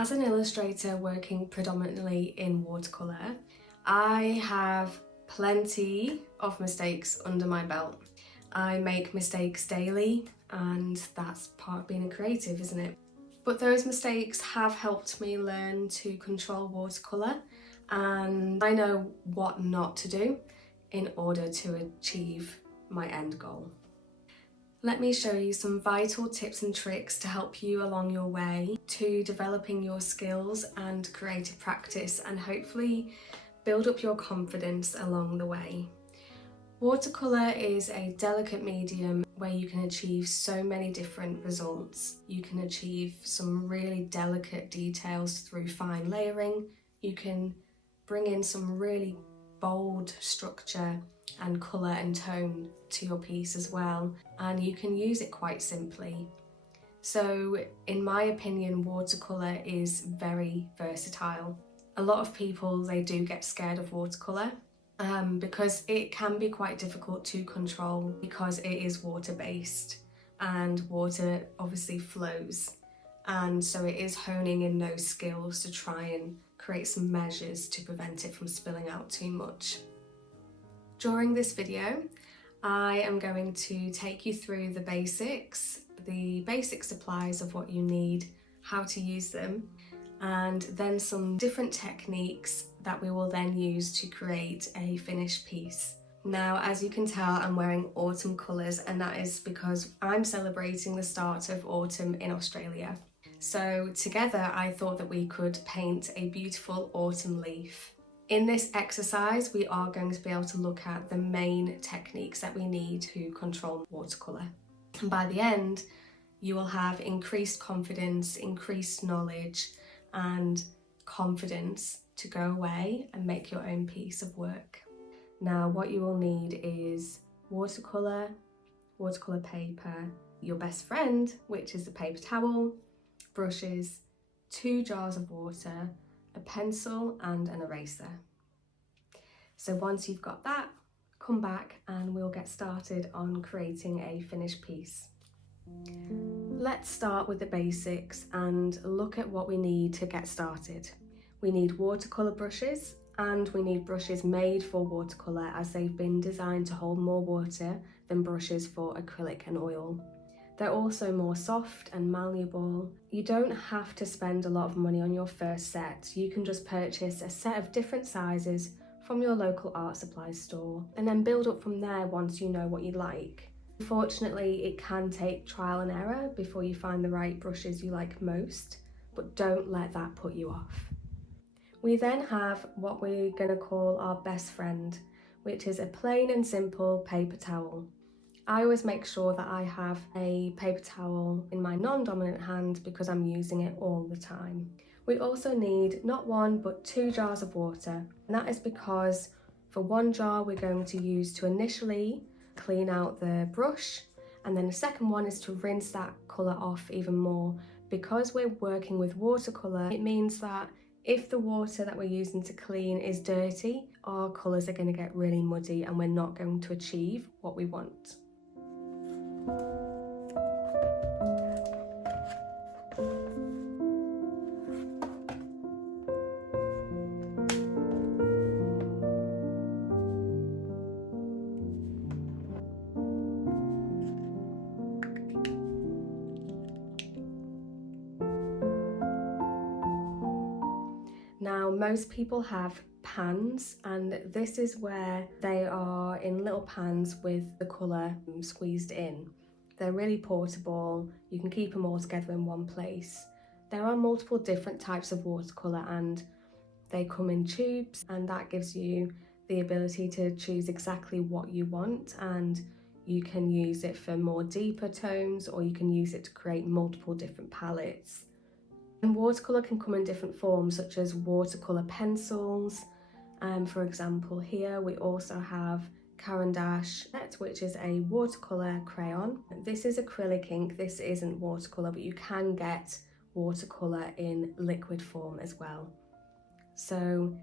As an illustrator working predominantly in watercolour, I have plenty of mistakes under my belt. I make mistakes daily, and that's part of being a creative, isn't it? But those mistakes have helped me learn to control watercolour, and I know what not to do in order to achieve my end goal. Let me show you some vital tips and tricks to help you along your way to developing your skills and creative practice, and hopefully build up your confidence along the way. Watercolour is a delicate medium where you can achieve so many different results. You can achieve some really delicate details through fine layering. You can bring in some really bold structure and colour and tone to your piece as well, and you can use it quite simply. So in my opinion, watercolour is very versatile. A lot of people, they do get scared of watercolour because it can be quite difficult to control because it is water-based and water obviously flows, and so it is honing in those skills to try and create some measures to prevent it from spilling out too much. During this video, I am going to take you through the basic supplies of what you need, how to use them, and then some different techniques that we will then use to create a finished piece. Now, as you can tell, I'm wearing autumn colours, and that is because I'm celebrating the start of autumn in Australia. So together I thought that we could paint a beautiful autumn leaf. In this exercise, we are going to be able to look at the main techniques that we need to control watercolour. And by the end, you will have increased confidence, increased knowledge, and confidence to go away and make your own piece of work. Now, what you will need is watercolour, watercolour paper, your best friend, which is a paper towel, brushes, 2 jars of water, a pencil and an eraser. So once you've got that, come back and we'll get started on creating a finished piece. Let's start with the basics and look at what we need to get started. We need watercolour brushes, and we need brushes made for watercolour as they've been designed to hold more water than brushes for acrylic and oil. They're also more soft and malleable. You don't have to spend a lot of money on your first set. You can just purchase a set of different sizes from your local art supply store and then build up from there once you know what you like. Unfortunately, it can take trial and error before you find the right brushes you like most, but don't let that put you off. We then have what we're going to call our best friend, which is a plain and simple paper towel. I always make sure that I have a paper towel in my non-dominant hand because I'm using it all the time. We also need not 1 but 2 jars of water, and that is because for 1 jar we're going to use to initially clean out the brush, and then the second one is to rinse that colour off even more. Because we're working with watercolour, it means that if the water that we're using to clean is dirty, our colours are going to get really muddy and we're not going to achieve what we want. Now, most people have pans, and this is where they are in little pans with the colour squeezed in. They're really portable, you can keep them all together in one place. There are multiple different types of watercolour and they come in tubes, and that gives you the ability to choose exactly what you want, and you can use it for more deeper tones or you can use it to create multiple different palettes. And watercolour can come in different forms, such as watercolour pencils. For example, here we also have Caran d'Ache, which is a watercolour crayon. This is acrylic ink, this isn't watercolour, but you can get watercolour in liquid form as well. So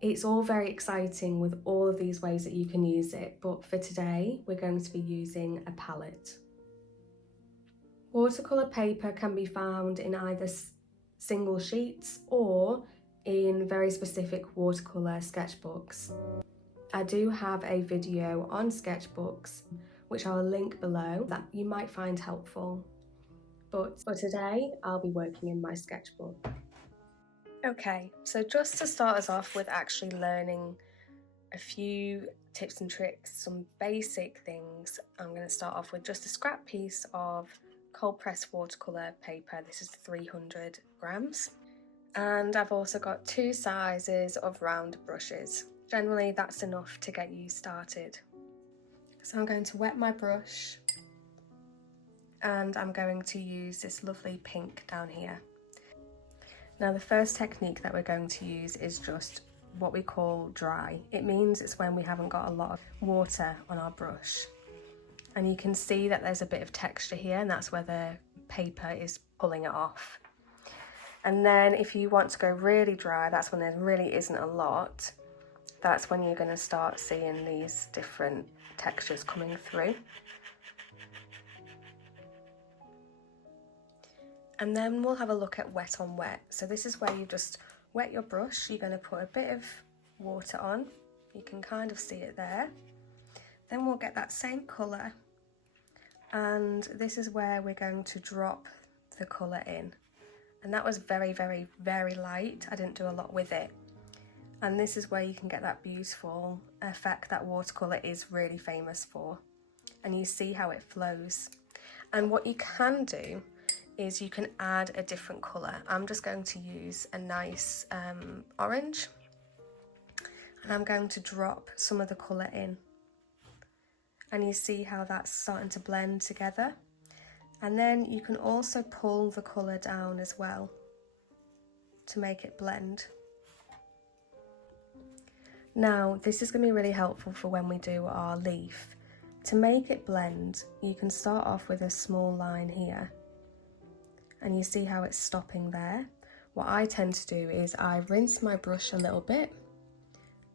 it's all very exciting with all of these ways that you can use it, but for today we're going to be using a palette. Watercolour paper can be found in either single sheets or in very specific watercolour sketchbooks. I do have a video on sketchbooks which I'll link below that you might find helpful. But for today, I'll be working in my sketchbook. Okay, so just to start us off with actually learning a few tips and tricks, some basic things, I'm going to start off with just a scrap piece of cold pressed watercolour paper. This is 300 grams. And I've also got 2 sizes of round brushes. Generally, that's enough to get you started. So I'm going to wet my brush and I'm going to use this lovely pink down here. Now the first technique that we're going to use is just what we call dry. It means it's when we haven't got a lot of water on our brush. And you can see that there's a bit of texture here, and that's where the paper is pulling it off. And then if you want to go really dry, that's when there really isn't a lot. That's when you're going to start seeing these different textures coming through. And then we'll have a look at wet on wet. So this is where you just wet your brush. You're going to put a bit of water on. You can kind of see it there. Then we'll get that same colour. And this is where we're going to drop the colour in. And that was very, very, very light. I didn't do a lot with it. And this is where you can get that beautiful effect that watercolour is really famous for. And you see how it flows. And what you can do is you can add a different colour. I'm just going to use a nice orange, and I'm going to drop some of the colour in. And you see how that's starting to blend together. And then you can also pull the colour down as well to make it blend. Now this is going to be really helpful for when we do our leaf. To make it blend, you can start off with a small line here. And you see how it's stopping there. What I tend to do is I rinse my brush a little bit,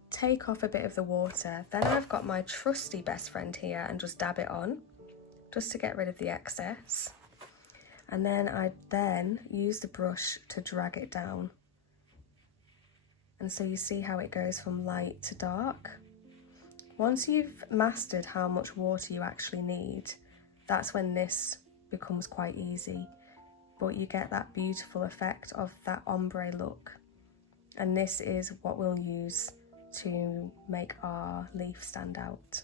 take off a bit of the water, then I've got my trusty best friend here and just dab it on, just to get rid of the excess. And then I use the brush to drag it down. And so you see how it goes from light to dark. Once you've mastered how much water you actually need, that's when this becomes quite easy. But you get that beautiful effect of that ombre look. And this is what we'll use to make our leaf stand out.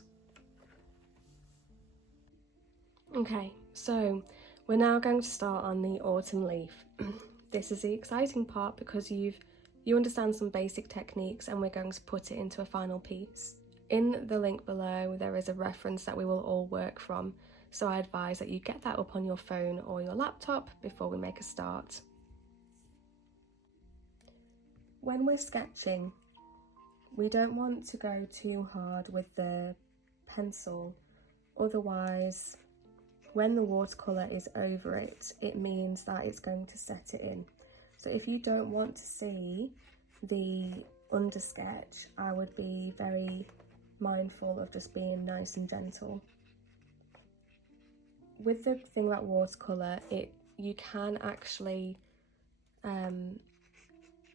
Okay, so we're now going to start on the autumn leaf. This is the exciting part because you understand some basic techniques and we're going to put it into a final piece. In the link below there is a reference that we will all work from. So I advise that you get that up on your phone or your laptop before we make a start. When we're sketching, we don't want to go too hard with the pencil. Otherwise, when the watercolour is over it, it means that it's going to set it in. So if you don't want to see the undersketch, I would be very mindful of just being nice and gentle. With the thing about watercolour, you can actually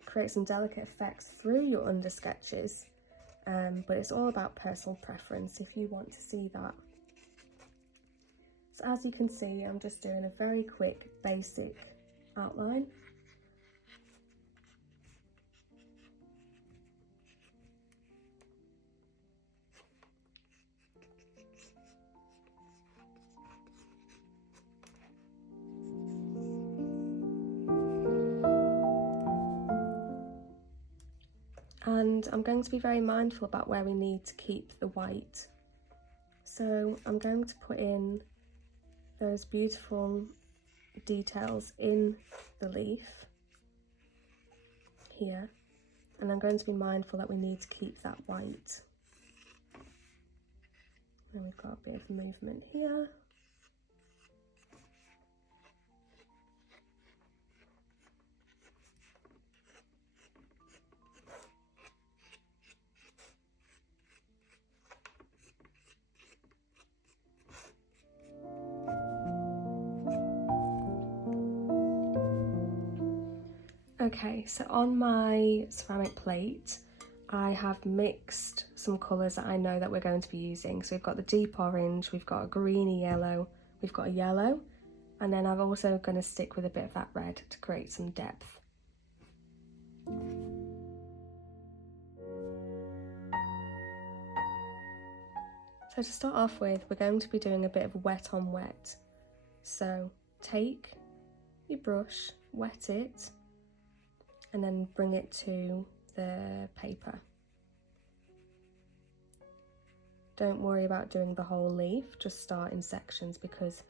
create some delicate effects through your undersketches, but it's all about personal preference if you want to see that. So as you can see, I'm just doing a very quick basic outline. And I'm going to be very mindful about where we need to keep the white. So I'm going to put in those beautiful details in the leaf here. And I'm going to be mindful that we need to keep that white. And we've got a bit of movement here. Okay, so on my ceramic plate, I have mixed some colours that I know that we're going to be using. So we've got the deep orange, we've got a greeny yellow, we've got a yellow, and then I'm also going to stick with a bit of that red to create some depth. So to start off with, we're going to be doing a bit of wet on wet. So take your brush, wet it, and then bring it to the paper. Don't worry about doing the whole leaf, just start in sections because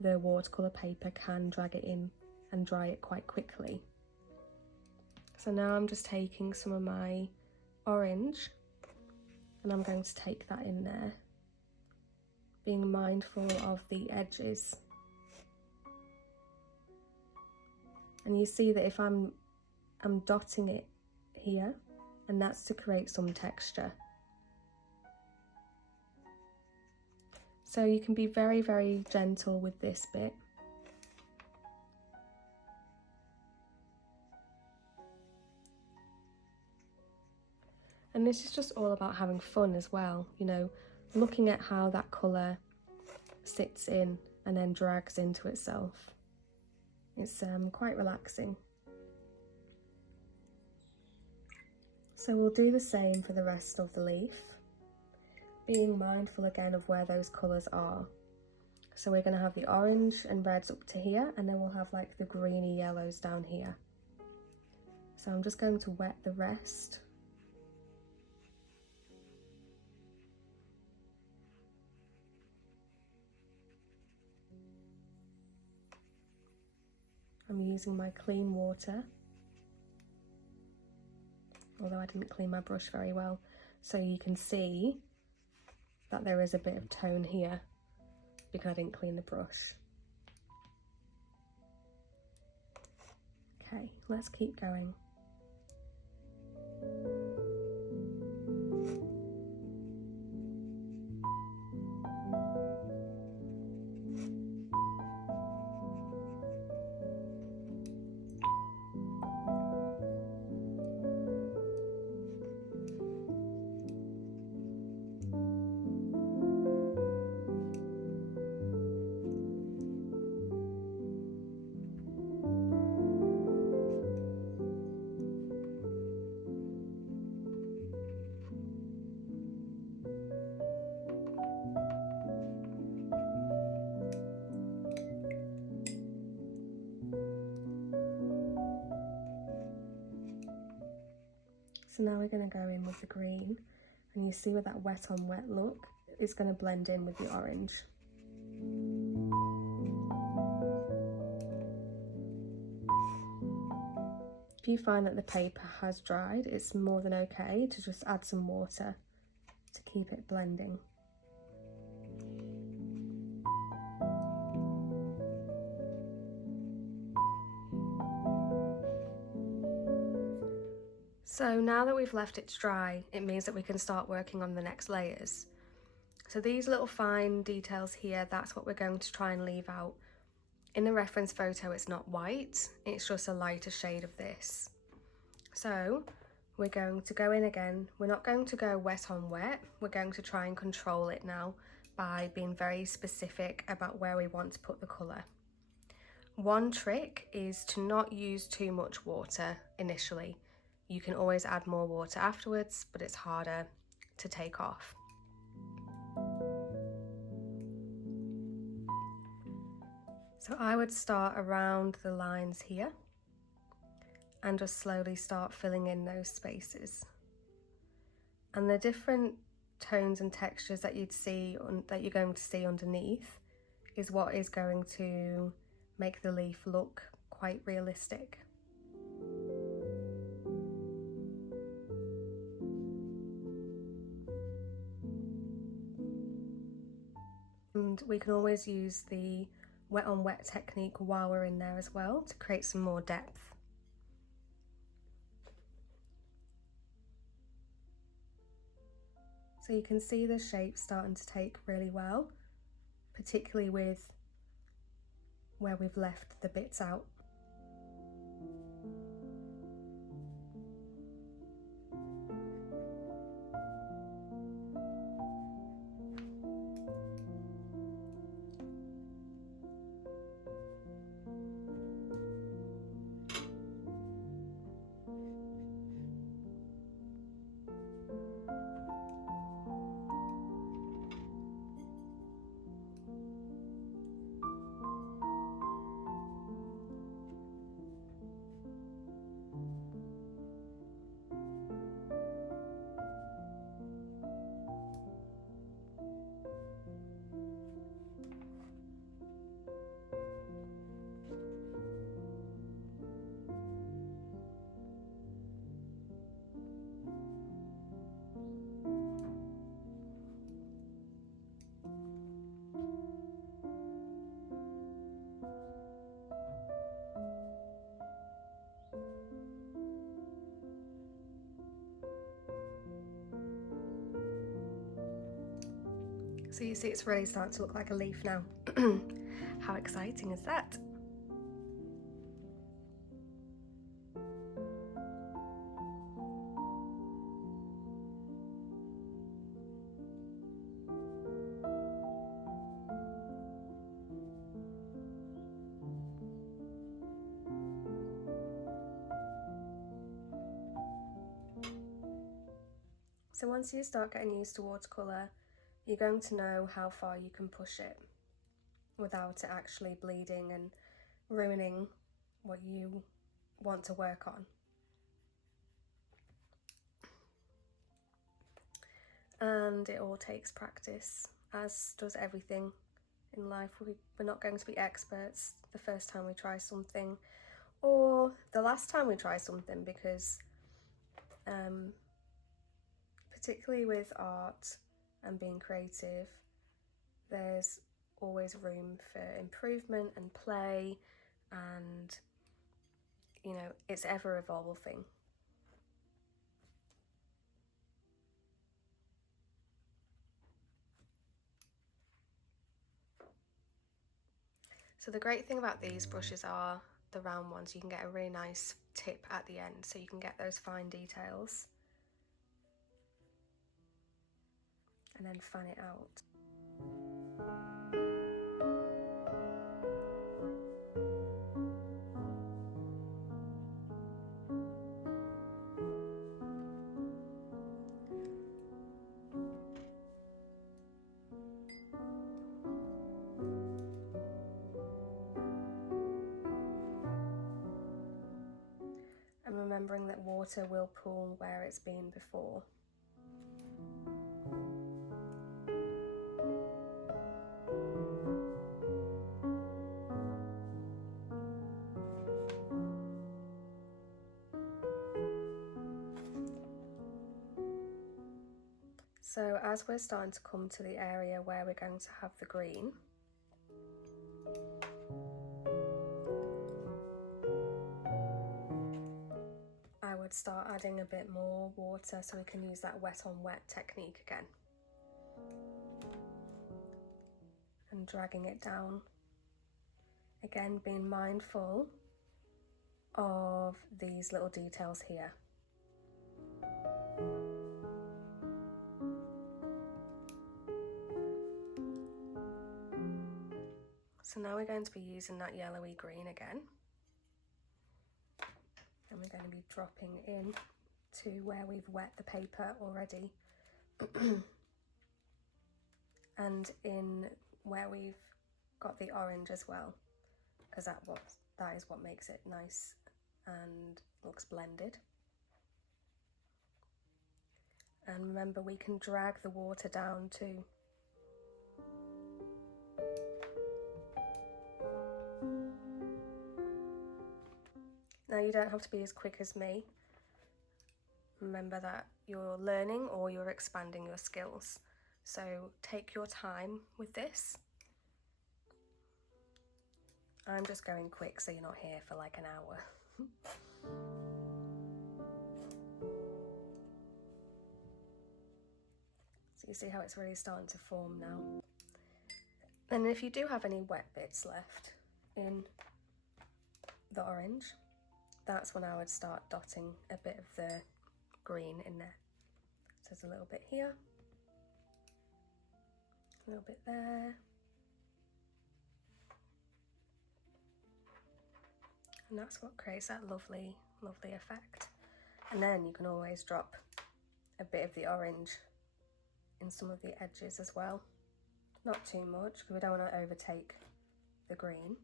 the watercolour paper can drag it in and dry it quite quickly. So now I'm just taking some of my orange and I'm going to take that in there, being mindful of the edges. And you see that if I'm dotting it here, and that's to create some texture. So you can be very, very gentle with this bit. And this is just all about having fun as well, you know, looking at how that colour sits in and then drags into itself. It's quite relaxing. So we'll do the same for the rest of the leaf, being mindful again of where those colours are. So we're going to have the orange and reds up to here, and then we'll have like the greeny yellows down here. So I'm just going to wet the rest. I'm using my clean water, although I didn't clean my brush very well, so you can see that there is a bit of tone here because I didn't clean the brush. Okay, let's keep going. So now we're going to go in with the green, and you see with that wet on wet look, it's going to blend in with the orange. If you find that the paper has dried, it's more than okay to just add some water to keep it blending. So now that we've left it to dry, it means that we can start working on the next layers. So these little fine details here, that's what we're going to try and leave out. In the reference photo, it's not white, it's just a lighter shade of this. So we're going to go in again. We're not going to go wet on wet. We're going to try and control it now by being very specific about where we want to put the colour. One trick is to not use too much water initially. You can always add more water afterwards, but it's harder to take off. So I would start around the lines here and just slowly start filling in those spaces. And the different tones and textures that you'd see, that you're going to see underneath, is what is going to make the leaf look quite realistic. And we can always use the wet on wet technique while we're in there as well to create some more depth. So you can see the shape starting to take really well, particularly with where we've left the bits out. So you see it's really starting to look like a leaf now. How exciting is that? So once you start getting used to watercolour, you're going to know how far you can push it without it actually bleeding and ruining what you want to work on. And it all takes practice, as does everything in life. We're not going to be experts the first time we try something or the last time we try something, because particularly with art and being creative, there's always room for improvement and play, and you know, it's ever evolving. So the great thing about these brushes are the round ones. You can get a really nice tip at the end, so you can get those fine details and then fan it out. And remembering that water will pool where it's been before. So as we're starting to come to the area where we're going to have the green, I would start adding a bit more water so we can use that wet on wet technique again. And dragging it down. Again, being mindful of these little details here. So now we're going to be using that yellowy green again. And we're going to be dropping in to where we've wet the paper already. And in where we've got the orange as well, because that is what makes it nice and looks blended. And remember, we can drag the water down too. Now you don't have to be as quick as me. Remember that you're learning or you're expanding your skills. So take your time with this. I'm just going quick so you're not here for like an hour. So you see how it's really starting to form now. And if you do have any wet bits left in the orange, that's when I would start dotting a bit of the green in there. So there's a little bit here, a little bit there. And that's what creates that lovely, lovely effect. And then you can always drop a bit of the orange in some of the edges as well. Not too much, because we don't want to overtake the green.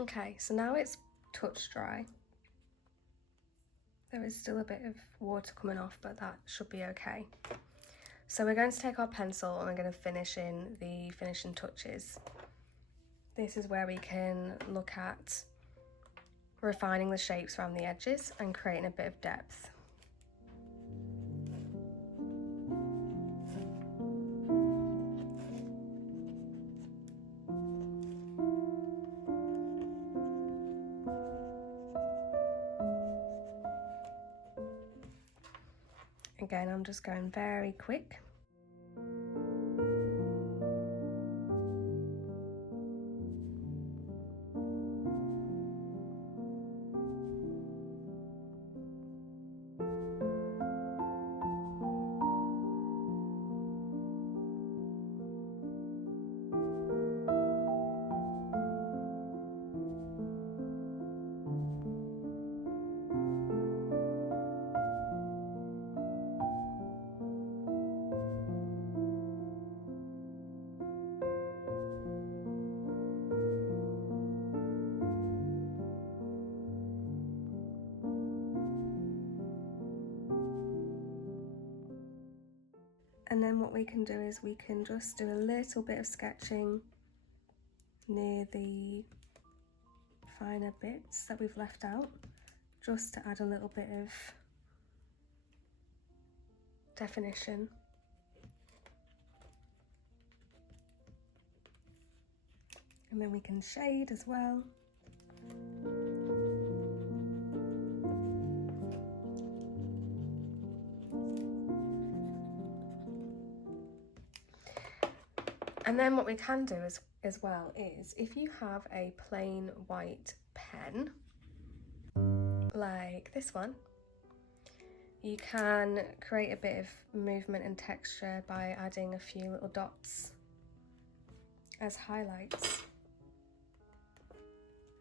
Okay, so now it's touch dry. There is still a bit of water coming off, but that should be okay. So we're going to take our pencil and we're going to finish in the finishing touches. This is where we can look at refining the shapes around the edges and creating a bit of depth. Again, I'm just going very quick. And then what we can do is we can just do a little bit of sketching near the finer bits that we've left out, just to add a little bit of definition. And then we can shade as well. And then what we can do as well is, if you have a plain white pen, like this one, you can create a bit of movement and texture by adding a few little dots as highlights.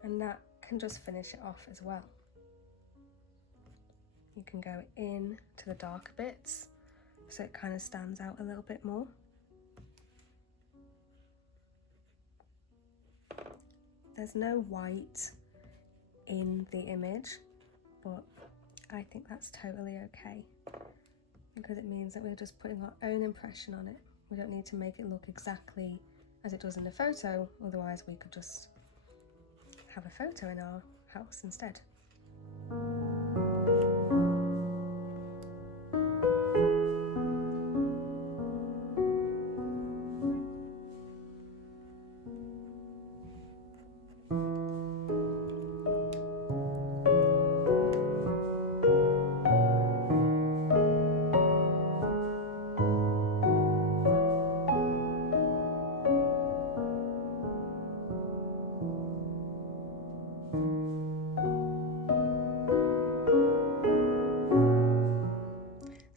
And that can just finish it off as well. You can go in to the darker bits so it kind of stands out a little bit more. There's no white in the image, but I think that's totally okay, because it means that we're just putting our own impression on it. We don't need to make it look exactly as it does in the photo, otherwise we could just have a photo in our house instead.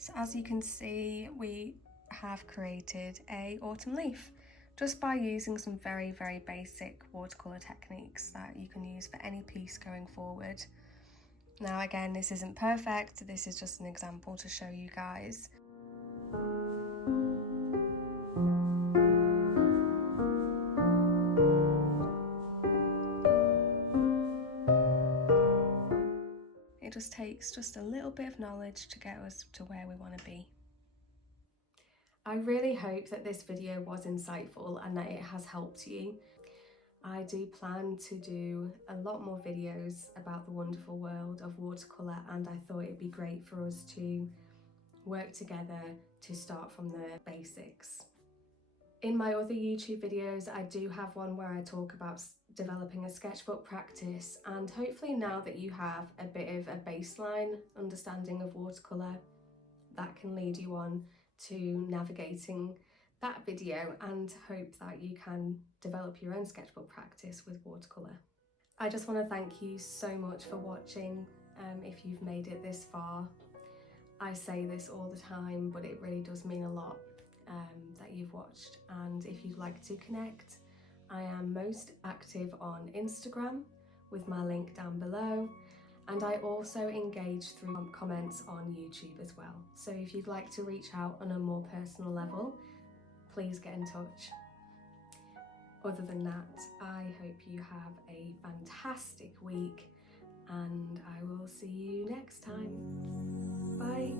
So as you can see, we have created a autumn leaf just by using some very, very basic watercolour techniques that you can use for any piece going forward. Now again, this isn't perfect, this is just an example to show you guys. It just takes just a little bit of knowledge to get us to where we want to be. I really hope that this video was insightful and that it has helped you. I do plan to do a lot more videos about the wonderful world of watercolour, and I thought it'd be great for us to work together to start from the basics. In my other YouTube videos, I do have one where I talk about developing a sketchbook practice, and hopefully now that you have a bit of a baseline understanding of watercolour, that can lead you on to navigating that video and hope that you can develop your own sketchbook practice with watercolour. I just want to thank you so much for watching. If you've made it this far, I say this all the time, but it really does mean a lot that you've watched. And if you'd like to connect, I am most active on Instagram with my link down below, and I also engage through comments on YouTube as well. So if you'd like to reach out on a more personal level, please get in touch. Other than that, I hope you have a fantastic week, and I will see you next time. Bye.